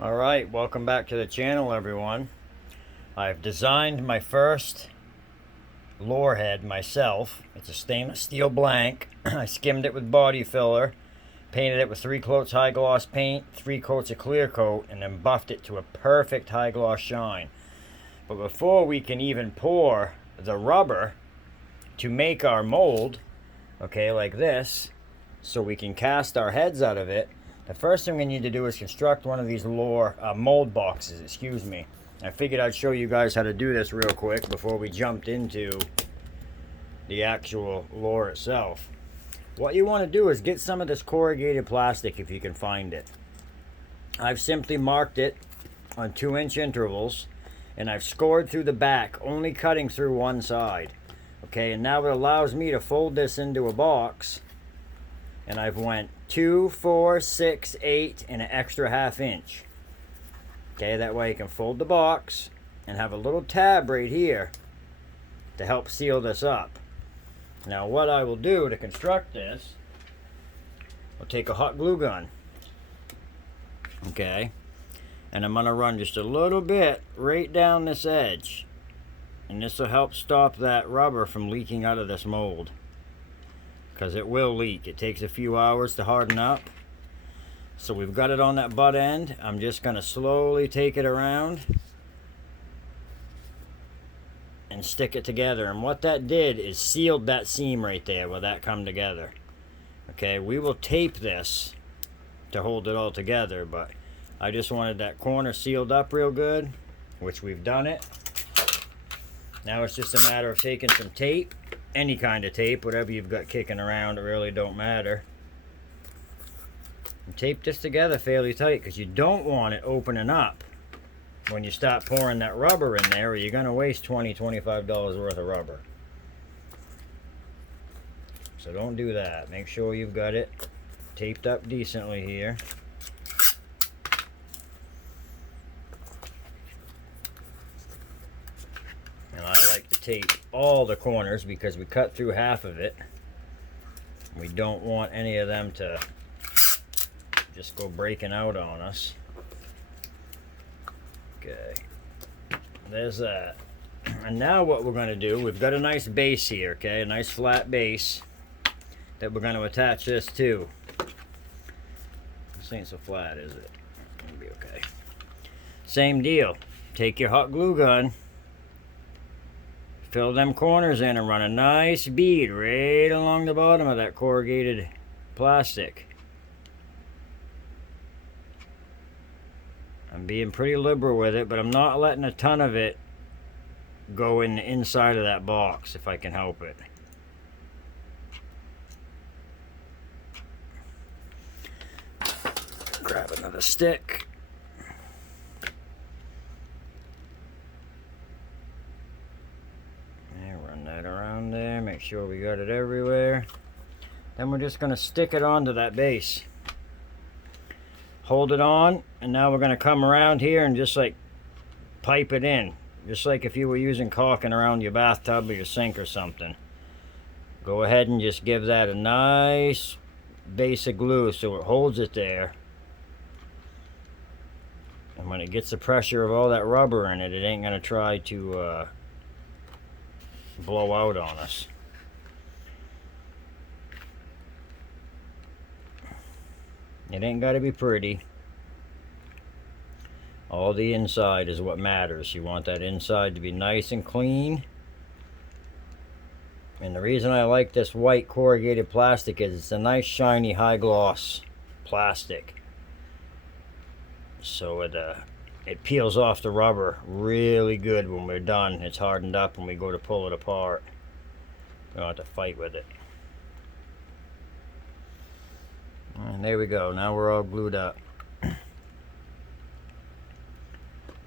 Alright, welcome back to the channel, everyone. I've designed my first lure head myself. It's a stainless steel blank. I skimmed it with body filler, painted it with 3 coats high gloss paint, 3 coats of clear coat, and then buffed it to a perfect high gloss shine. But before we can even pour the rubber to make our mold, okay, like this, so we can cast our heads out of it, the first thing we need to do is construct one of these mold boxes, excuse me. I figured I'd show you guys how to do this real quick before we jumped into the actual lure itself. What you want to do is get some of this corrugated plastic if you can find it. I've simply marked it on 2-inch intervals, and I've scored through the back, only cutting through one side. Okay, and now it allows me to fold this into a box, and I've went 2, 4, 6, 8, and an extra 1/2 inch. Okay, that way you can fold the box and have a little tab right here to help seal this up. Now what I will do to construct this, I'll take a hot glue gun, okay, and I'm going to run just a little bit right down this edge, and this will help stop that rubber from leaking out of this mold, because it will leak. It takes a few hours to harden up. So we've got it on that butt end. I'm just going to slowly take it around and stick it together. And what that did is sealed that seam right there where that come together. Okay, we will tape this to hold it all together, but I just wanted that corner sealed up real good, which we've done it. Now it's just a matter of taking some tape, any kind of tape, whatever you've got kicking around, it really don't matter. And tape this together fairly tight, because you don't want it opening up when you start pouring that rubber in there, or you're going to waste $20, $25 worth of rubber. So don't do that. Make sure you've got it taped up decently here. And I like to tape all the corners because we cut through half of it. We don't want any of them to just go breaking out on us. Okay, there's that. And now what we're going to do, we've got a nice base here, okay, a nice flat base that we're going to attach this to. This ain't so flat, is it? It'll be okay. Same deal. Take your hot glue gun, fill them corners in, and run a nice bead right along the bottom of that corrugated plastic. I'm being pretty liberal with it, but I'm not letting a ton of it go in the inside of that box if I can help it. Grab another stick. And run that around there, make sure we got it everywhere. Then we're just going to stick it onto that base. Hold it on, and now we're going to come around here and just like pipe it in, just like if you were using caulking around your bathtub or your sink or something. Go ahead and just give that a nice base of glue so it holds it there, and when it gets the pressure of all that rubber in it, it ain't going to try to blow out on us. It ain't got to be pretty. All the inside is what matters. You want that inside to be nice and clean. And the reason I like this white corrugated plastic is it's a nice shiny high gloss plastic. So it peels off the rubber really good when we're done. It's hardened up when we go to pull it apart. We don't have to fight with it. And there we go. Now we're all glued up.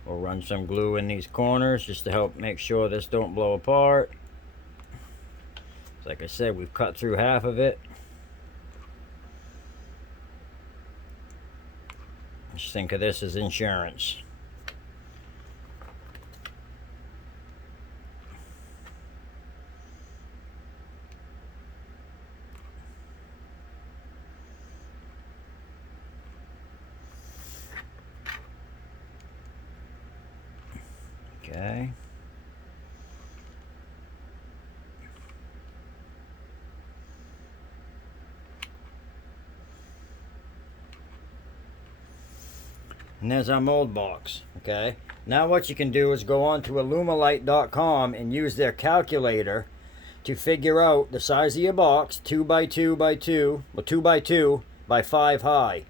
We'll run some glue in these corners just to help make sure this don't blow apart. Like I said, we've cut through half of it. Just think of this as insurance. Okay. And there's our mold box. Okay. Now what you can do is go on to Alumilite.com and use their calculator to figure out the size of your box, 2 by 2 by 2, well 2 by 2 by 5 high.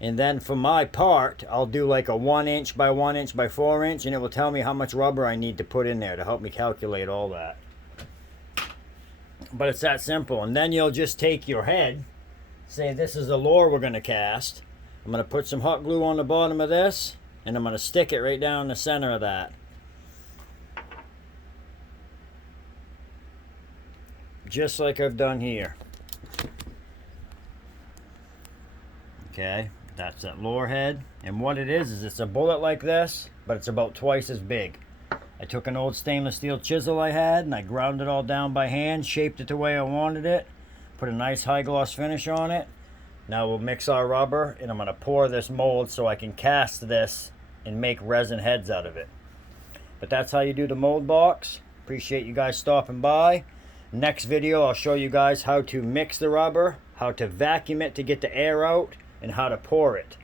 And then for my part, I'll do like a 1 inch by 1 inch by 4 inch, and it will tell me how much rubber I need to put in there to help me calculate all that. But it's that simple. And then you'll just take your head, say this is the lure we're going to cast. I'm going to put some hot glue on the bottom of this, and I'm going to stick it right down the center of that. Just like I've done here. Okay, that's that lure head. And what it is it's a bullet like this, but it's about twice as big. I took an old stainless steel chisel I had, and I ground it all down by hand, shaped it the way I wanted it, put a nice high gloss finish on it. Now we'll mix our rubber, and I'm going to pour this mold so I can cast this and make resin heads out of it. But that's how you do the mold box. Appreciate you guys stopping by. Next video I'll show you guys how to mix the rubber, how to vacuum it to get the air out, and how to pour it.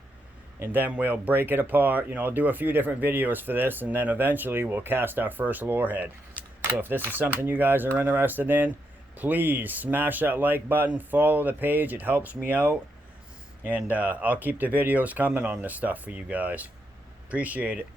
And then we'll break it apart. You know, I'll do a few different videos for this, and then eventually we'll cast our first lure head. So if this is something you guys are interested in, please smash that like button, follow the page, it helps me out. And I'll keep the videos coming on this stuff for you guys. Appreciate it.